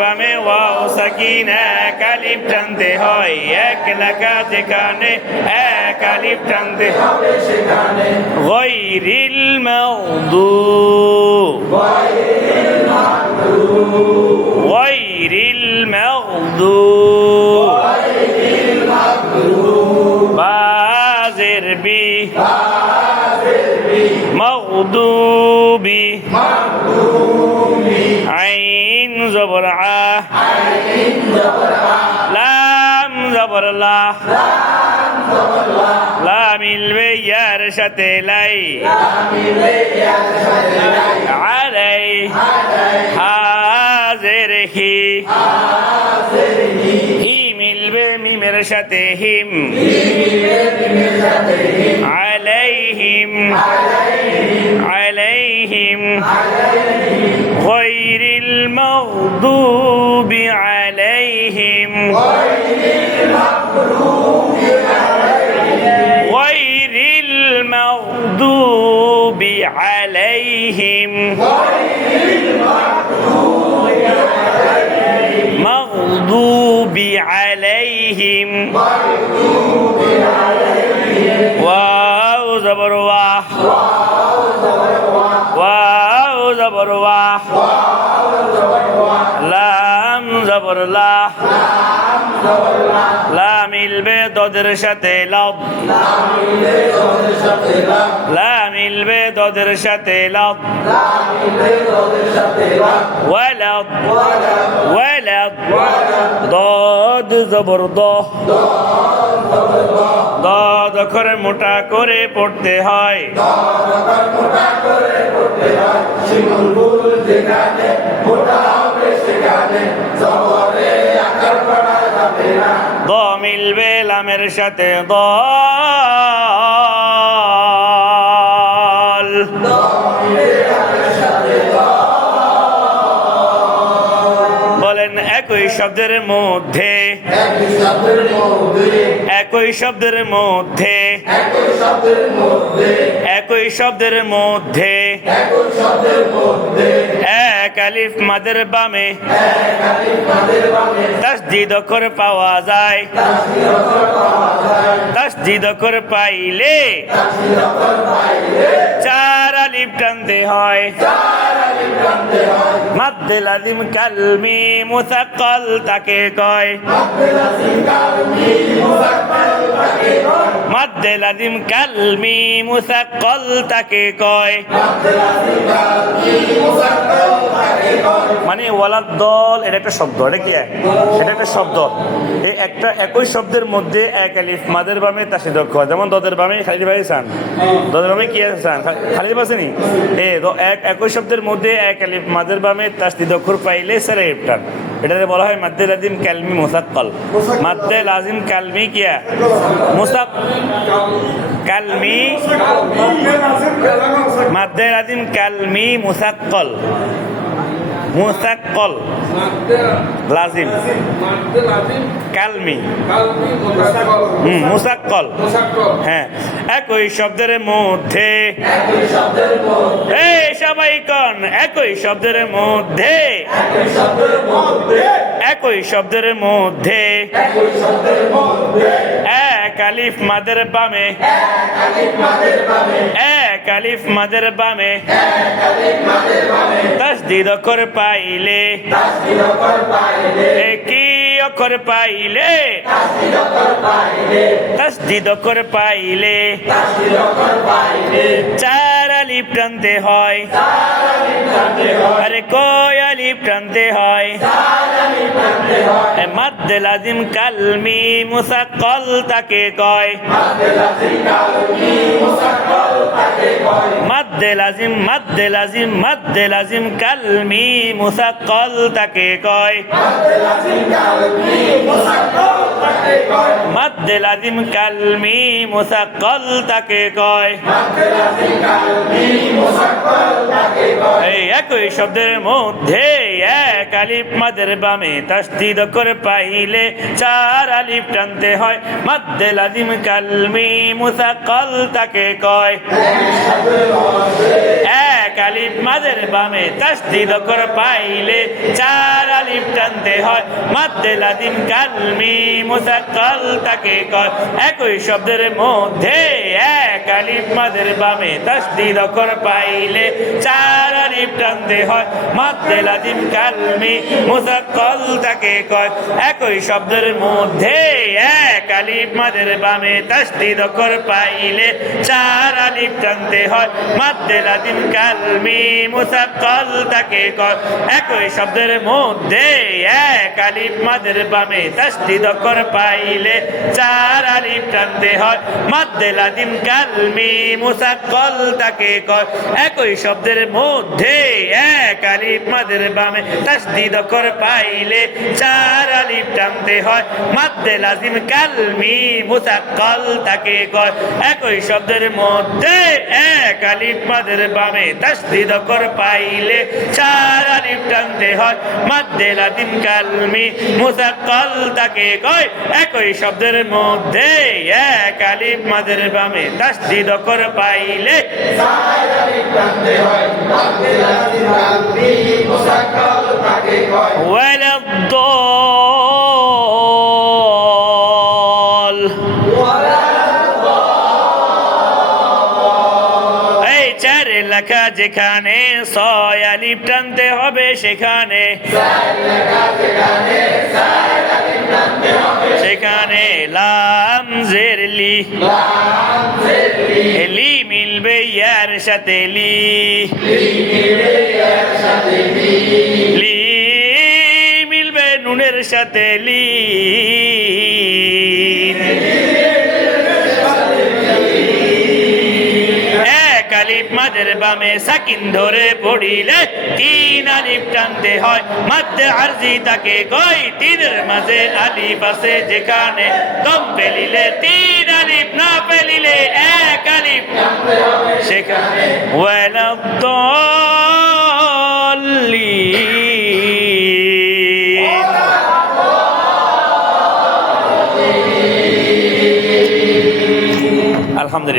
বামে ওয়াও সাকিন এক আলিফ টানতে হয়, এক এলাকা যেখানে এক আলিফ টানতে হবে সেখানে। গায়রিল মাগদুব, গায়রিল মাগদুব, বাজের বি মাগদুবি, আইন জবর আ, লাম জবর লা, লা মিলবে ইয়ার সাথে লাই, আলাই হাজের হি, হি মিলবে মিমের সাথে হিম, আলাইহিম, আলাইহিম, গায়রিল মাগদুবি আলাইহিম, গায়রিল মাগদুবি আলাইহিম, মাগদুবি আলাইহিম, ওয়াও জবর ওয়াহ, ওয়াও জবর ওয়াহ, লাম জবর লা, লা মিলবে দদের সাথে লব, লা মিলবে দদের সাথে লব, ওয়ালাদ, ওয়ালাদ, দদ জবর দ, দদ করে মোটা করে পড়তে হয়, দ মিলবে লামের সাথে দল, বলেন একই শব্দের মধ্যে, একই শব্দের মধ্যে, একই শব্দের মধ্যে এক আলিফ মাদের বামে তাসদীদ অক্ষর পাওয়া যায়, তাসদীদ অক্ষর পাইলে চার আলিফ টানতে হয়, মাদ্দে লাজিম কালমি মুসাক্কাল তাকে কয়, মাদ্দে লাজিম কালমি মুসাক্কাল তাকে কয়, মানে ওয়ালাদ দল এটা একটা শব্দ, এটা কি এটা একটা শব্দ, এই একটা একই শব্দের মধ্যে এক আলিফ মাদের বামে তাসদীদ অক্ষর, যেমন দদের বামে খালিদ ভাই চান, দদের বামে কি আছে চান খালিদ বাসেনি, একই শব্দের মধ্যে এক আলিফ মাদের বামে তাসদীদ অক্ষর পাইলে স্যার ইফটার, এটাকে বলা হয় মাদ্দে লাজিম কালমি মুসাক্কাল, মাদ্দে লাজিম কালমি কিয়া মুসাক কালমি, মাদ্দে লাজিম কালমি মুসাক্কাল, মুসাক্কাল লাজিম কালমি মুসাক্কাল, হ্যাঁ একই শব্দের মধ্যে, এই সবাই কোন একই শব্দের মধ্যে, একই শব্দের মধ্যে এক আলিফ মাদের বামে, এক আলিফ মাদের বামে তাসদীদ অক্ষর পাইলে, একই অক্ষর পাইলে, তাসদীদ অক্ষর পাইলে চার আলিফ টানতে হয়, আরে কয় আলিফ টানতে হয়, মাদ্দে লাজিম কালমি মুসাক্কাল তাকে কয়, মাদ্দে লাজিম, মাদ্দে লাজিম, মাদ্দে লাজিম কালমি মুসাক্কাল তাকে কয়, মাদ্দে লাজিম কালমি মুসাক্কাল তাকে কয়, এই একই শব্দের মধ্যে এক আলিফ মাদের বামে তাসদীদ অক্ষর পাইলে চার আলিফ টানতে হয়, মাদ্দে লাজিম কালমি মুসাক্কাল তাকে কয়, এক আলিফ মাদের বামে তাসদীদ অক্ষর পাইলে চার আলিফ আলিফ টানতে হয় মাদ্দে লাজিম কালমি মুসাক্কাল তাকে কয় একই শব্দের মধ্যে এক আলিফ মাদের বামে তাসদিদ অক্ষর পাইলে চার আলিফ টানতে হয় মাদ্দে লাজিম কালমি মুসাক্কাল তাকে কয় একই শব্দের মধ্যে এক আলিফ মাদের বামে তাসদিদ অক্ষর পাইলে চার আলিফ টানতে হয় মাদ্দে লাজিম কালমি মুসাক্কাল তাকে কয় একই শব্দের মধ্যে এক আলিফ মাদের বামে তাসদিদ অক্ষর পাইলে চার আলিফ টানতে হয় মাদ্দে লাজিম কালমি মুসাক্কাল তাকে কয় একই শব্দের মধ্যে এক আলিফ মাদের বামে তাসদিদ অক্ষর পাইলে চার আলিফ টানতে হয় মাদ্দে লাজিম কালমি মুসাক্কাল তাকে কয় একই শব্দের মধ্যে এক আলিফ মাদের বামে তাসদিদ অক্ষর পাইলে চার আলিফ টানতে হয় মাদ্দে লাজিম কালমি মুসাক্কাল তাকে কয় একই শব্দের মধ্যে এক আলিফ মাদের বামে তাসদিদ অক্ষর পাইলে চার আলিফ টানতে হয় মাদ্দে লাজিম কালমি মুসাক্কাল তাকে কয় লেখা যেখানে ছয় আলিফ টানতে হবে সেখানে সেখানে লাম জের লি লি মিলবে ইয়ার সাথে লি লি মিলবে নুনের সাথে লি আলিফ মাদের বামে সাকিন ধরে পড়িলে তিন আলিফ টানতে হয় মাদ্দে আরজি তাকে কয় তিনের মাঝে আলিফ আছে যেখানে দম পেলিলে তিন আলিফ না পেলিলে এক আলিফ সেখানে ওয়ালাদ-দাল্লিন। আলহামদুলিল্লাহ।